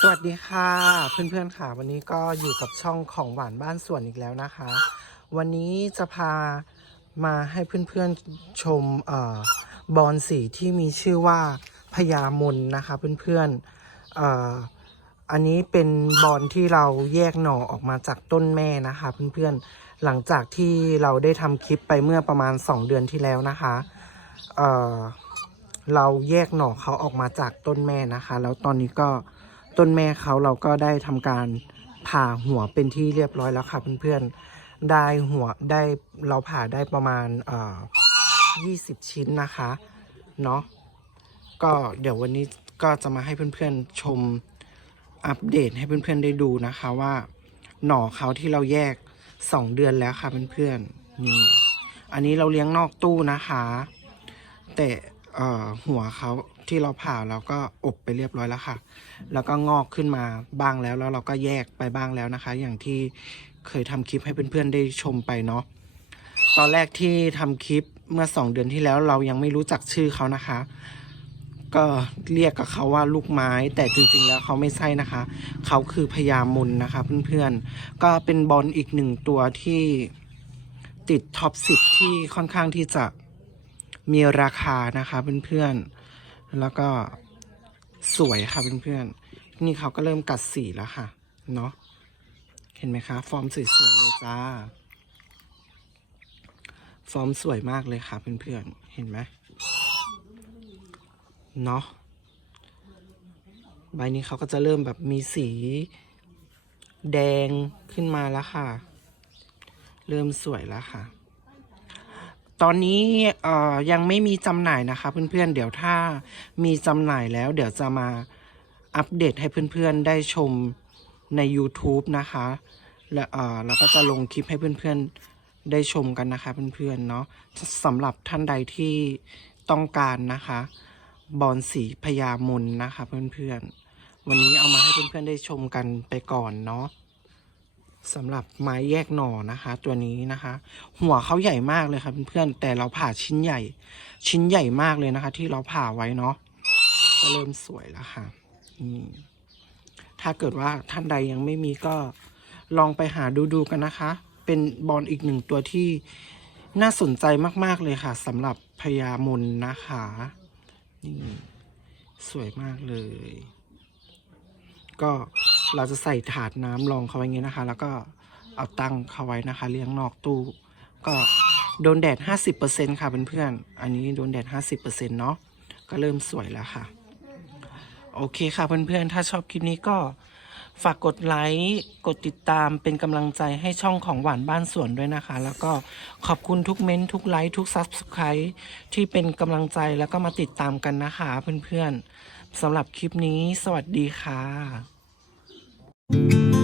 สวัสดีค่ะ เพื่อนๆค่ะ วันนี้ก็อยู่กับช่องของหวานบ้านสวนอีกแล้วนะคะ วันนี้จะพามาให้เพื่อนๆชมเออบอลสีที่มีชื่อว่าพญามนนะคะ เพื่อนๆเอ่ออันนี้เป็นบอลที่เราแยกหน่อออกมาจากต้นแม่นะคะ เพื่อนๆหลังจากที่เราได้ทำคลิปไปเมื่อประมาณ 2 เดือนที่แล้วนะคะเอ่อเราแยกหน่อเขาออกมาจากต้นแม่นะคะ แล้วตอนนี้ก็ ต้นแม่เขาเราก็ได้ทำการผ่าหัวเป็นที่เรียบร้อยแล้วค่ะเพื่อนๆ ได้หัวได้เราผ่าได้ประมาณเอ่อ20 ชิ้นนะคะเนาะก็เดี๋ยววันนี้ก็จะมาให้เพื่อนๆชมอัปเดตให้เพื่อนๆได้ดูนะคะว่า หน่อเขาที่เราแยก 2 เดือนแล้วค่ะเพื่อนๆนี่อันนี้เราเลี้ยงนอกตู้นะคะ แต่ หัวเขาที่เราผ่าเราก็อบไปเรียบร้อยแล้วค่ะ แล้วก็งอกขึ้นมาบ้างแล้ว แล้วเราก็แยกไปบ้างแล้วนะคะ อย่างที่เคยทำคลิปให้เพื่อนๆได้ชมไปเนาะตอนแรกที่ทำคลิปเมื่อสองเดือนที่แล้วเรายังไม่รู้จักชื่อเขานะคะ ก็เรียกกับเขาว่าลูกไม้ แต่จริงๆแล้วเขาไม่ใช่นะคะ เขาคือพญามนนะคะเพื่อนๆ ก็เป็นบอลอีกหนึ่งตัวที่ติดท็อปสิบที่ค่อนข้างที่จะ มีราคานะคะเพื่อนๆ แล้วก็สวยค่ะเพื่อนๆ นี่เขาก็เริ่มกัดสีแล้วค่ะ เนาะ เห็นไหมคะ ฟอร์มสวยๆเลยจ้า ฟอร์มสวยมากเลยค่ะเพื่อนๆ เห็นไหมเนาะ ใบนี้เขาก็จะเริ่มแบบมีสีแดงขึ้นมาแล้วค่ะ เริ่มสวยแล้วค่ะ ตอนนี้ยังไม่มีจำหน่ายนะคะ เพื่อนๆ เดี๋ยวถ้ามีจำหน่ายแล้ว เดี๋ยวจะมาอัปเดตให้เพื่อนๆ ได้ชมใน YouTube นะคะ และเอ่อแล้วก็จะลงคลิปให้เพื่อนๆ ได้ชมกันนะคะเพื่อนๆ เนาะสำหรับท่านใดที่ต้องการนะคะบอลสีพญามนนะคะเพื่อนๆ วันนี้เอามาให้เพื่อนๆ ได้ชมกันไปก่อนเนาะ สำหรับไม้แยกหน่อนะคะ ตัวนี้นะคะ หัวเขาใหญ่มากเลยครับเพื่อนแต่เราผ่าชิ้นใหญ่ ชิ้นใหญ่มากเลยนะคะ ที่เราผ่าไว้เนาะก็เริ่มสวยแล้วค่ะนี่ถ้าเกิดว่าท่านใดยังไม่มีก็ลองไปหาดูดูๆกันนะคะ เป็นบอลอีกหนึ่งตัวที่น่าสนใจมาก ๆ เลยค่ะสำหรับพญามนนะคะนี่สวยมากเลย ก็ เราจะใส่ถาดน้ำรองเขาไว้อย่างนี้นะคะ แล้วก็เอาตั้งเขาไว้นะคะ เลี้ยงนอกตู้ ก็โดนแดด 50%ค่ะเพื่อนๆอันนี้โดนแดด 50%เนาะก็เริ่มสวยแล้วค่ะ โอเคค่ะเพื่อนๆ ถ้าชอบคลิปนี้ก็ฝากกดไลค์กดติดตามเป็นกำลังใจให้ช่องของหวานบ้านสวนด้วยนะคะ แล้วก็ขอบคุณทุกเม้นทุกไลค์ทุกซับสไครต์ที่เป็นกำลังใจแล้วก็มาติดตามกันนะคะเพื่อนๆสำหรับคลิปนี้ สวัสดีค่ะ thank you.